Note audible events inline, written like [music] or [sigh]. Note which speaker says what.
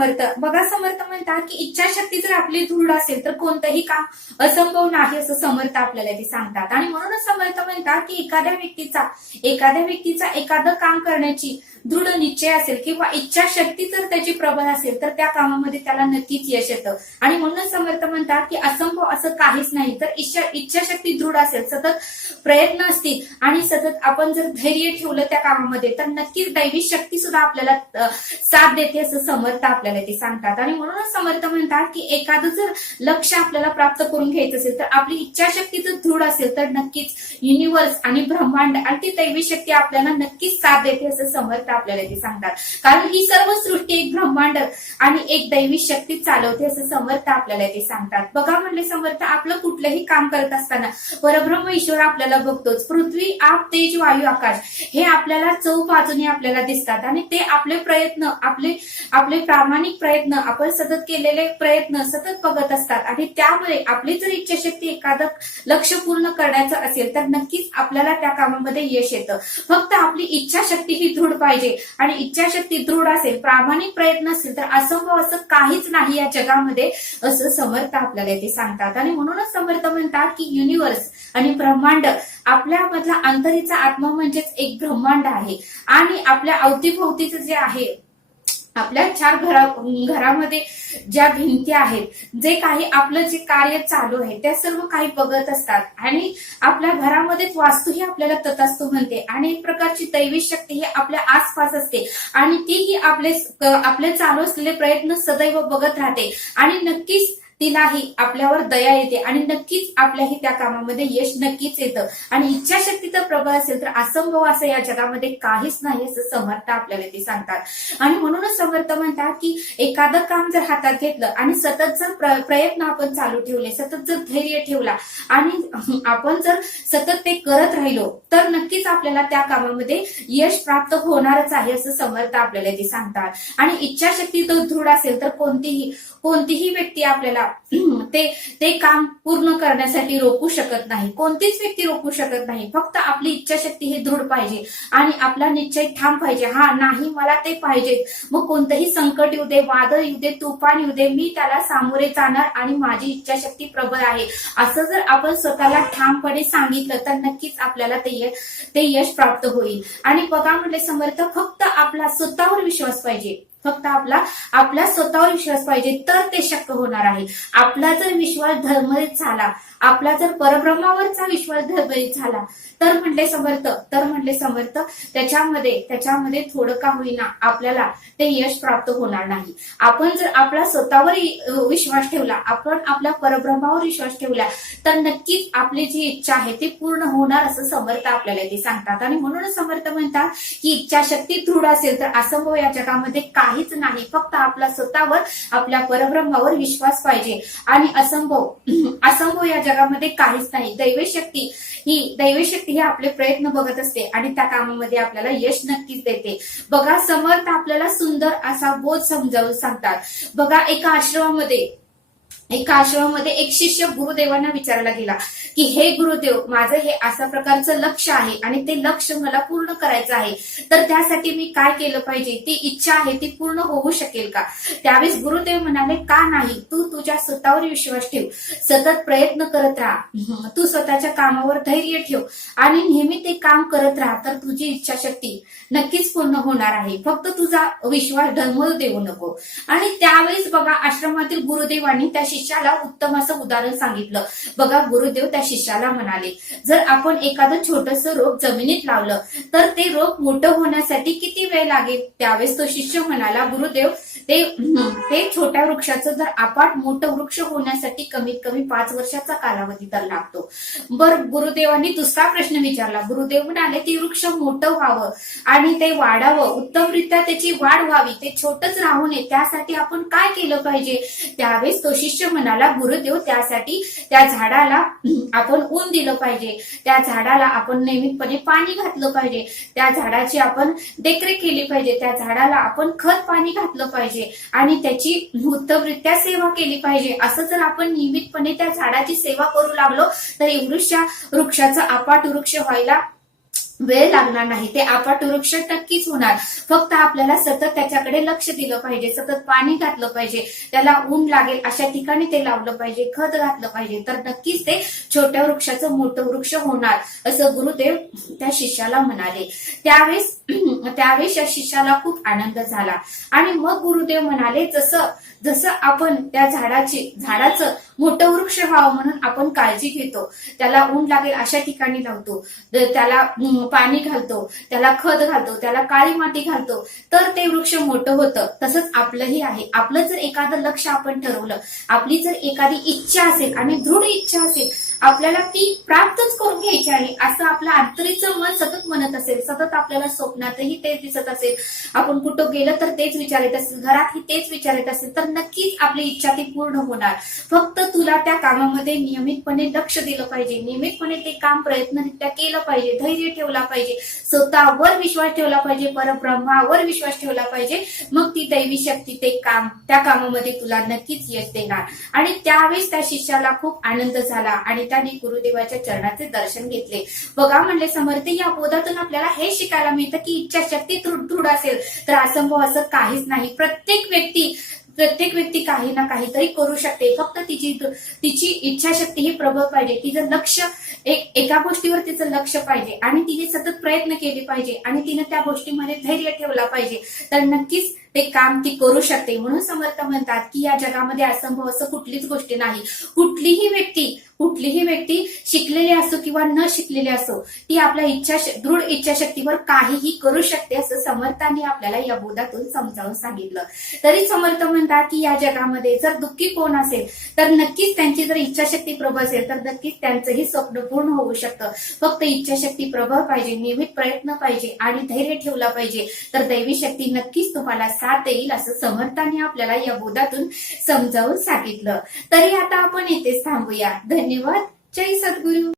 Speaker 1: समर्थ. बघा समर्थ म्हणतात की इच्छाशक्ती जर आपली दृढ असेल तर कोणतंही काम असंभव नाही असं समर्थ आपल्याला ते सांगतात. आणि म्हणूनच समर्थ म्हणतात की एखाद्या व्यक्तीचा एखाद्या व्यक्तीचा एखादं काम करण्याची दृढ निश्चय असेल किंवा इच्छाशक्ती जर त्याची प्रबळ असेल तर त्या कामामध्ये त्याला नक्कीच यश येतं. आणि म्हणूनच समर्थ म्हणतात की असंभव असं काहीच नाही. तर इच्छा इच्छाशक्ती दृढ असेल सतत प्रयत्न असतील आणि सतत आपण जर धैर्य ठेवलं त्या कामामध्ये तर नक्कीच दैवी शक्ती सुद्धा आपल्याला साथ देते असं समर्थ आपल्याला ते सांगतात. आणि म्हणूनच समर्थ म्हणतात की एखादं जर लक्ष आपल्याला प्राप्त करून घ्यायचं असेल तर आपली इच्छाशक्ती जर दृढ असेल तर नक्कीच युनिव्हर्स आणि ब्रह्मांड आणि ती दैवी शक्ती आपल्याला नक्कीच साथ देते असं समर्थ आपल्याला ते सांगतात. कारण ही सर्व सृष्टी एक ब्रह्मांड आणि एक दैवी शक्ती चालवते असं समर्थ आपल्याला ते सांगतात. बघा म्हणले समर्थ आपलं कुठलंही काम करत असताना परब्रह्म ईश्वर आपल्याला बघतोच. पृथ्वी आप तेज वायू आकाश हे आपल्याला चौ बाजूने आपल्याला दिसतात आणि ते आपले प्रयत्न आपले आपले प्रामाणिक प्रयत्न आपण सतत केलेले प्रयत्न सतत बघत असतात. आणि त्यामुळे आपली जर इच्छाशक्ती एखादं लक्ष पूर्ण करण्याचं असेल तर नक्कीच आपल्याला त्या कामामध्ये यश येतं. फक्त आपली इच्छाशक्ती ही दृढ पाहिजे. आणि इच्छाशक्ती दृढ असेल प्रामाणिक प्रयत्न असेल तर असंभव असं काहीच नाही या जगामध्ये असं समर्थ आपल्याला ते सांगतात. आणि म्हणूनच समर्थ म्हणतात की युनिव्हर्स आणि ब्रह्मांड आपल्यामधला अंतरीचा आत्मा म्हणजेच एक ब्रह्मांड आहे. आणि आपल्या अवतीभोवतीचं जे आहे आपल्या चार घरा घरामध्ये ज्या भिंती आहेत जे काही आपलं जे कार्य चालू आहे त्या सर्व काही बघत असतात. आणि आपल्या घरामध्येच वास्तू ही आपल्याला तथास्तू म्हणते. आणि एक प्रकारची दैवी शक्ती ही आपल्या आसपास असते. आणि तीही आपले आपले चालू असलेले प्रयत्न सदैव बघत राहते. आणि नक्कीच तिलाही आपल्यावर दया येते आणि नक्कीच आपल्याही त्या कामामध्ये यश नक्कीच येतं. आणि इच्छाशक्ती तर प्रबळ असेल तर असंभव असं या जगामध्ये काहीच नाही असं समर्थ आपल्याला ते सांगतात. आणि म्हणूनच समर्थ म्हणतात की एखादं काम जर हातात घेतलं आणि सतत जर प्रयत्न आपण चालू ठेवले सतत जर धैर्य ठेवला आणि आपण जर सतत ते करत राहिलो तर नक्कीच आपल्याला त्या कामामध्ये यश प्राप्त होणारच आहे असं समर्थ आपल्याला ते सांगतात. आणि इच्छाशक्ती तर दृढ असेल तर कोणतीही कोणतीही व्यक्ती आपल्याला [clears throat] ते ते काम पूर्ण करण्यासाठी रोखू शकत नाही. कोणतीच व्यक्ती रोखू शकत नाही. फक्त आपली इच्छाशक्ती ही दृढ पाहिजे आणि आपला निश्चय ठाम पाहिजे. हा नाही मला ते पाहिजे. मग कोणतंही संकट येऊ दे वादळ येऊ दे तुफान येऊ दे मी त्याला सामोरे जाणार आणि माझी इच्छाशक्ती प्रबळ आहे. असं जर आपण स्वतःला ठामपणे सांगितलं तर नक्कीच आपल्याला ते ते यश प्राप्त होईल. आणि बघा म्हटले समर्थ फक्त आपला स्वतःवर विश्वास पाहिजे. फक्त आपला आपल्या स्वतःवर विश्वास पाहिजे तर ते शक्य होणार आहे. आपला जर विश्वास धर्मरित झाला आपला जर परब्रह्मावरचा विश्वास धर्मरित झाला तर म्हटले समर्थ तर म्हटले समर्थ त्याच्यामध्ये त्याच्यामध्ये थोडं का होईना आपल्याला ते यश प्राप्त होणार नाही. आपण जर आपला स्वतःवर विश्वास ठेवला आपण आपल्या परब्रह्मावर विश्वास ठेवला तर नक्कीच आपली जी इच्छा आहे ती पूर्ण होणार असं समर्थ आपल्याला ते सांगतात. आणि म्हणून समर्थ म्हणतात की इच्छाशक्ती दृढ असेल तर असंभव या जगामध्ये काय काहीच नाही. फक्त आपला स्वतःवर आपल्या परब्रह्मावर विश्वास पाहिजे. आणि असंभव [clears throat] असंभव या जगामध्ये काहीच नाही. दैवशक्ती ही दैवशक्ती ही आपले प्रयत्न बघत असते आणि त्या कामामध्ये आपल्याला यश नक्कीच देते. बघा समर्थ आपल्याला सुंदर असा बोध समजावून सांगतात. बघा एका आश्रमामध्ये एका आश्रमामध्ये एक शिष्य गुरुदेवांना विचारला गेला की हे गुरुदेव माझं हे अशा प्रकारचं लक्ष आहे आणि ते लक्ष मला पूर्ण करायचं आहे. तर त्यासाठी मी काय केलं पाहिजे? ती इच्छा आहे ती पूर्ण होऊ शकेल का? त्यावेळेस गुरुदेव म्हणाले का नाही? तू तुझ्या स्वतःवर विश्वास ठेव. सतत प्रयत्न करत राहा. तू स्वतःच्या कामावर धैर्य ठेव आणि नेहमी ते काम करत राहा. तर तुझी इच्छाशक्ती नक्कीच पूर्ण होणार आहे. फक्त तुझा विश्वास ढळमळू देऊ नको. आणि त्यावेळेस बघा आश्रमातील गुरुदेवांनी त्या शिष्याला उत्तम असं उदाहरण सांगितलं. बघा गुरुदेव त्या शिष्याला म्हणाले जर आपण एखादं छोटस रोप जमिनीत लावलं तर ते रोप मोठं होण्यासाठी किती वेळ लागेल? त्यावेळेस तो शिष्य म्हणाला गुरुदेव ते ते छोट्या वृक्षाचं जर आपाट मोठं वृक्ष होण्यासाठी कमीत कमी पाच वर्षाचा कालावधी तर लागतो. बर गुरुदेवांनी दुसरा प्रश्न विचारला. गुरुदेव म्हणाले ते वृक्ष मोठं व्हावं आणि ते वाढावं. उत्तमरित्या त्याची वाढ व्हावी. ते छोटच राहू नये. त्यासाठी आपण काय केलं पाहिजे? त्यावेळेस तो शिष्य म्हणाला गुरुदेव त्यासाठी त्या झाडाला आपण ऊन दिलं पाहिजे. त्या झाडाला आपण नियमितपणे पाणी घातलं पाहिजे. त्या झाडाची आपण देखरेख केली पाहिजे. त्या झाडाला आपण खत पाणी घातलं पाहिजे. आणि त्याची उत्तमरित्या सेवा केली पाहिजे. असं जर आपण नियमितपणे त्या झाडाची सेवा करू लागलो तर वृक्षा वृक्षाचा अपाट वृक्ष व्हायला वेळ लागणार नाही. ते आपाट वृक्ष नक्कीच होणार. फक्त आपल्याला सतत त्याच्याकडे लक्ष दिलं पाहिजे सतत पाणी घातलं पाहिजे त्याला ऊन लागेल अशा ठिकाणी ते लावलं पाहिजे खत घातलं पाहिजे. तर नक्कीच ते छोट्या वृक्षाचं मोठं वृक्ष होणार असं गुरुदेव त्या शिष्याला म्हणाले. त्यावेळेस [clears throat] त्यावेळेस या शिष्याला खूप आनंद झाला. आणि मग गुरुदेव म्हणाले जसं जसं आपण त्या झाडाची झाडाचं मोठं वृक्ष व्हावं म्हणून आपण काळजी घेतो त्याला ऊन लागेल अशा ठिकाणी लावतो. त्याला पाणी घालतो त्याला खत घालतो त्याला काळी माती घालतो तर ते वृक्ष मोठं होतं. तसंच आपलंही आहे. आपलं जर एखादं लक्ष आपण ठरवलं आपली जर एखादी इच्छा असेल आणि दृढ इच्छा असेल आपल्याला ती प्राप्तच करून घ्यायची आहे असं आपलं आंतरीचं मन सतत म्हणत असेल सतत आपल्याला स्वप्नातही तेच दिसत असेल. आपण कुठं गेलं तर तेच विचार येत असेल घरातही तेच विचार येत असेल तर नक्कीच आपली इच्छा ती पूर्ण होणार. फक्त तुला त्या कामामध्ये नियमितपणे लक्ष दिलं पाहिजे नियमितपणे ते काम प्रयत्नरित्या केलं पाहिजे धैर्य ठेवला पाहिजे स्वतःवर विश्वास ठेवला पाहिजे परब्रह्मावर विश्वास ठेवला पाहिजे मग ती दैवी शक्ती ते काम त्या कामामध्ये तुला नक्कीच यश देणार. आणि त्यावेळेस त्या शिष्याला खूप आनंद झाला आणि त्याने गुरुदेवाच्या चरणाचे दर्शन घेतले. बघा म्हणले समर्थ या बोधातून आपल्याला हे शिकायला मिळतं की इच्छाशक्ती शक्ती दृढ असेल. तर असंभव असं काहीच नाही. प्रत्येक व्यक्ती प्रत्येक व्यक्ती काही ना काहीतरी करू शकते. फक्त तिची तिची इच्छाशक्ती ही प्रबळ पाहिजे. तिचं लक्ष एक एका गोष्टीवर तिचं लक्ष पाहिजे. आणि तिने सतत प्रयत्न केले पाहिजे. आणि तिने त्या गोष्टीमध्ये धैर्य ठेवला पाहिजे. तर नक्कीच ते काम ती करू शकते. म्हणून समर्थ म्हणतात की या जगामध्ये असंभव असं कुठलीच गोष्ट नाही. कुठलीही व्यक्ती कुठलीही व्यक्ती शिकलेली असो किंवा न शिकलेली असो ती आपल्या इच्छा दृढ इच्छाशक्तीवर काहीही करू शकते असं समर्थांनी आपल्याला या बोधातून समजावून सांगितलं. तरी समर्थ म्हणतात की या जगामध्ये जर दुःखी कोण असेल तर नक्कीच त्यांची जर इच्छाशक्ती प्रबळ असेल तर नक्कीच त्यांचंही स्वप्न पूर्ण होऊ शकतं. फक्त इच्छाशक्ती प्रबळ पाहिजे नियमित प्रयत्न पाहिजे आणि धैर्य ठेवला पाहिजे. तर दैवी शक्ती नक्कीच तुम्हाला साथ देईल असं समर्थाने आपल्याला या बोधातून समजावून सांगितलं. तरी आता आपण इथेच थांबूया. धन्यवाद. जय सद्गुरू.